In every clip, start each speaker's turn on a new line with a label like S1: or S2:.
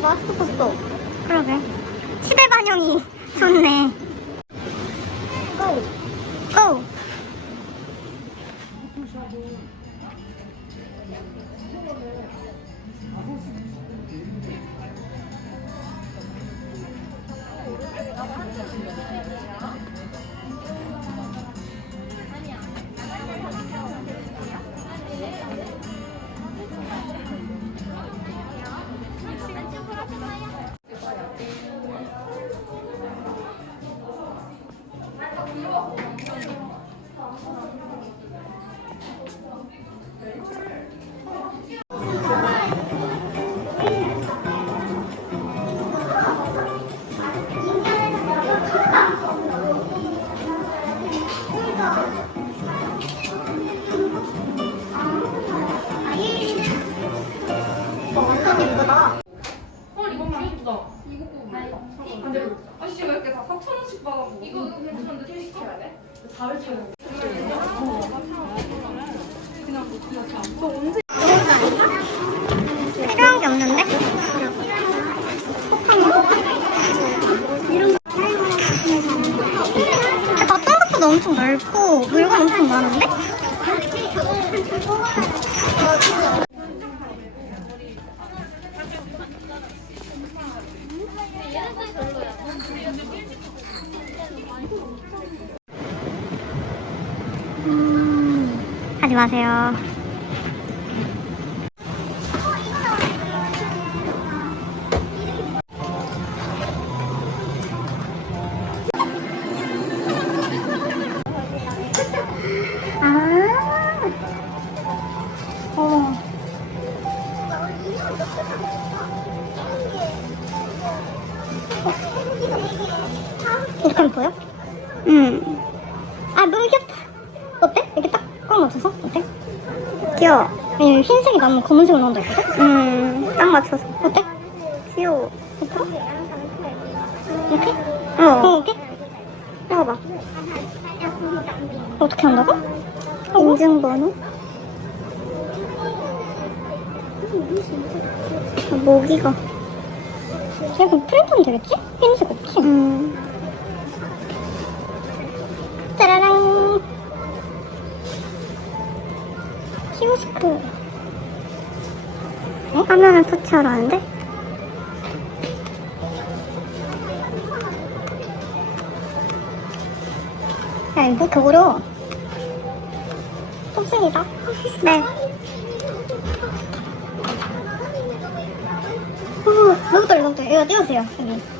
S1: 마스크 썼어. 그러게. 시대 반영이 좋네. 고! 고!
S2: 4회 차려.
S1: 필요한 게 없는데? 어떤 것보다 엄청 넓고 물건 엄청 많은데? 음, 하지 마세요. 아. 어. 이렇게 보여? 응. 아, 너무 귀엽다. 맞춰서? 어때? 귀여워. 왜냐면 흰색이 남으면 검은색으로 나온다 했거든? 음, 딱 맞춰서. 어때? 귀여워. 예뻐? 이렇게? 어. 어, 이렇게? 해봐봐. 어떻게 한다고? 인증번호? 아, 모기가. 야, 그럼 프린트하면 되겠지? 흰색 없지? 음. 키오스크. 어? 화면을 터치하라는데? 야, 이거 어려워. 톱승이다. 네. 오, 너무 떨려, 너무 떨려. 이거 띄워주세요, 여기.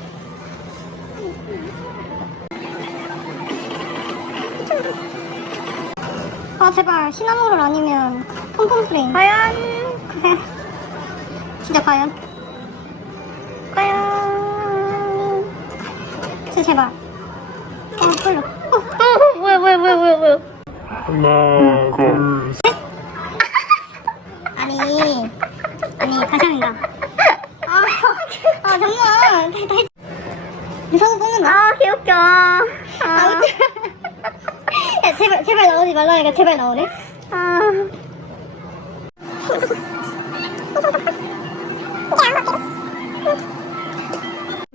S1: 아, 제발, 시나모롤 아니면 pompom프레임. 과연? 그래. 진짜 과연? 과연? 진짜 제발. 어, 떨려. 어, 어, 뭐야, 뭐야, 뭐야, 뭐야, 뭐야.
S3: 하나, 둘, 셋.
S1: 아니, 아니, 다시 합니다. 아, 아 정말. 다, 다, 무서워 보는 아, 귀엽겨. 아, 야, 제발, 제발 나오지 말라니까 제발 나오네. 아.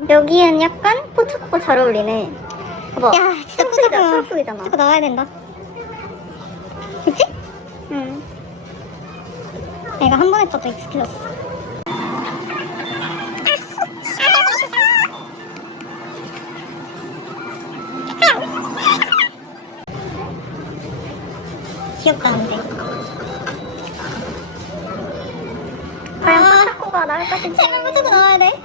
S1: 여기엔 약간 포착고 잘 어울리네. 봐봐. 야, 진짜 포착고 초록색이잖아. 포착고 나와야 된다. 그치? 응. 내가 한 번에 떠도 익숙해졌어. 귀엽다, 근데. 과연 파타코가 나올 것인지. 제발 파타코 나와야 돼.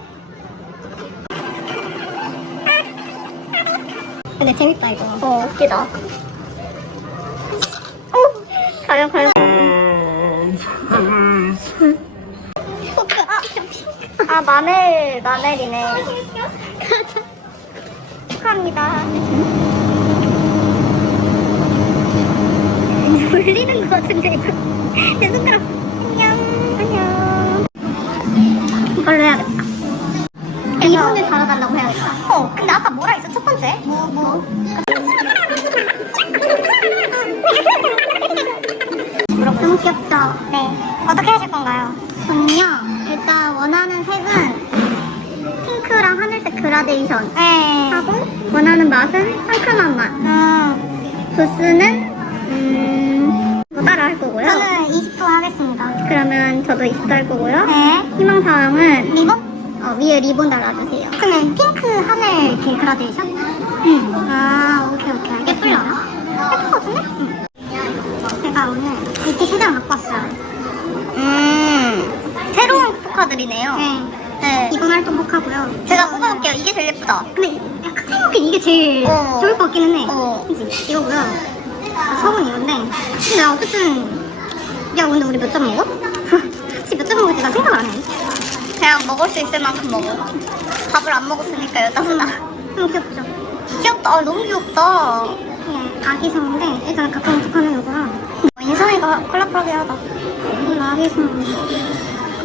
S1: 근데 재밌다, 이거. 어, 웃기다. 오! 과연, 과연.
S3: 하나, 둘, 셋.
S1: 아, 아 마멜 마멜이네. 가자. 축하합니다. 울리는 것 같은데 이거. 내 손가락. 안녕. 안녕. 이걸로 해야겠다. 이분을 달아달라고 해야겠다. 어, 근데 아까 뭐라 했어? 첫 번째? 뭐, 뭐. 너무 귀엽죠? 네. 어떻게 하실 건가요? 저는요, 일단 원하는 색은
S3: 그라데이션 하고 원하는 맛은 상큼한 맛. 도수는 음, 뭐 따라 할 거고요.
S1: 저는 20도 하겠습니다.
S3: 그러면 저도 20도 할 거고요.
S1: 네.
S3: 희망 사항은
S1: 리본?
S3: 어, 위에 리본 달아주세요.
S1: 그러면 핑크 하늘 이렇게 그라데이션?
S3: 응.
S1: 아, 오케이, 오케이. 알겠어요. 예쁠 것 같은데? 응. 제가 오늘 이렇게 세 장 갖고 왔어요.
S3: 음, 새로운 포카들이네요.
S1: 네.
S3: 네.
S1: 이번 활동 복하고요.
S3: 제가 뽑아볼게요. 이게 제일 예쁘다.
S1: 근데 약간 생각해 이게 제일
S3: 어.
S1: 좋을 것 같기는 해.
S3: 어.
S1: 그치? 이거고요. 서은 이건데. 근데 어쨌든 야 근데 우리 몇 점 먹어? 혹시 몇점 먹을지 나 생각 안 해.
S3: 그냥 먹을 수 있을 만큼 먹어. 밥을 안 먹었으니까 여자보다.
S1: 너무 귀엽죠?
S3: 귀엽다. 아, 너무 귀엽다.
S1: 네, 아기성인데 일단 가까운 척하는 요거랑
S3: 인성이가 콜라보라비하다.
S1: 이거 아기성.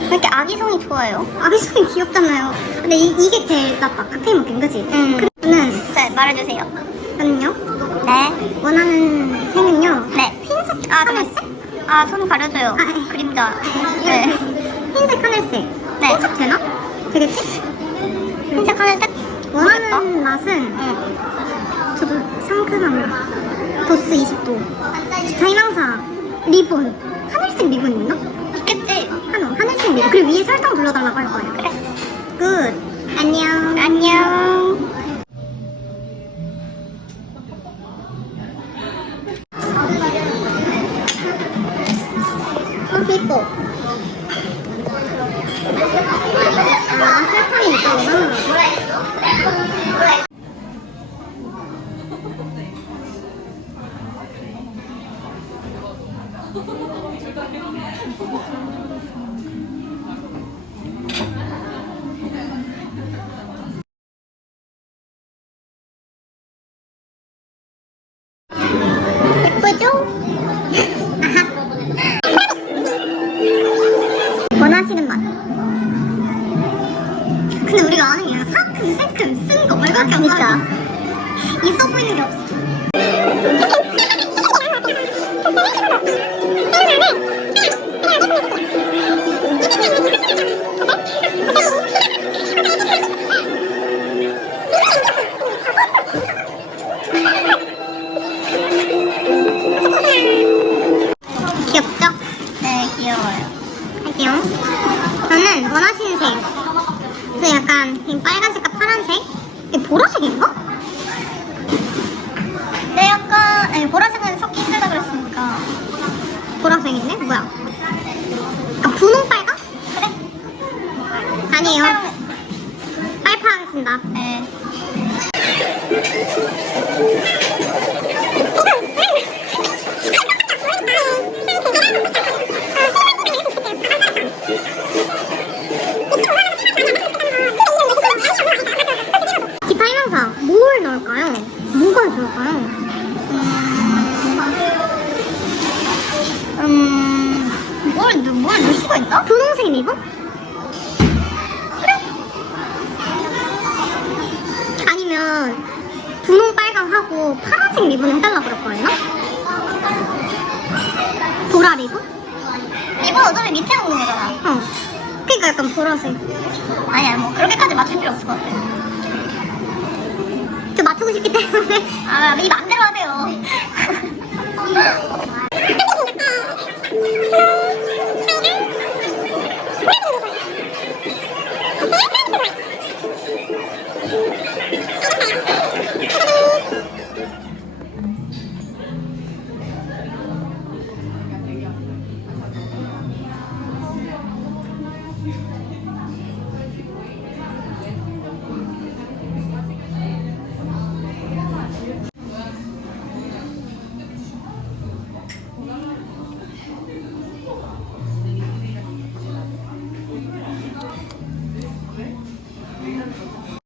S3: 왜 이렇게 아기성이 좋아요?
S1: 아기성이 귀엽잖아요. 근데 이, 이게 제일 낫다. 칵테일 먹긴 그지?
S3: 음.
S1: 그러면은
S3: 자, 말해주세요.
S1: 저는요
S3: 네.
S1: 원하는 색은요
S3: 네.
S1: 흰색
S3: 아,
S1: 하늘색?
S3: 아, 손 가려줘요.
S1: 아, 네.
S3: 그림자. 네.
S1: 흰색 하늘색.
S3: 네.
S1: 흰색 되나? 되겠지?
S3: 흰색 하늘색?
S1: 원하는 맛은
S3: 응.
S1: 저도 상큼한 맛. 도수 20도. 자이망사 리본. 하늘색 리본 있나?
S3: 있겠지?
S1: 한우 하늘색 리본. 그리고 위에 설탕 둘러달라고 할 거예요.
S3: 그래.
S1: 굿. 안녕.
S3: 안녕.
S1: ちょっとだけのね。 귀엽죠?
S3: 네, 귀여워요.
S1: 할게요. 저는 원하시는 색. 그 약간 이 빨간색과 파란색? 이게 보라색인가?
S3: 네, 약간, 아니, 보라색은 섞기 힘들다 그랬으니까.
S1: 보라색이네? 뭐야? 아니에요. 빨파 하겠습니다.
S3: 네.
S1: 기타 희망사 뭘 넣을까요? 뭐가 좋을까요?
S3: 음, 뭘, 넣- 뭘 넣을 수가 있나?
S1: 분홍색 리본? 아니면 분홍 빨강하고 파란색 리본 해달라 그럴 거예요? 보라 리본?
S3: 이건 어차피 밑에 오는 거잖아.
S1: 어. 그러니까 약간 보라색.
S3: 아니야, 뭐, 그렇게까지 맞출 필요 없을 것 같아.
S1: 저 맞추고 싶기 때문에.
S3: 아, 이 맘대로 하세요.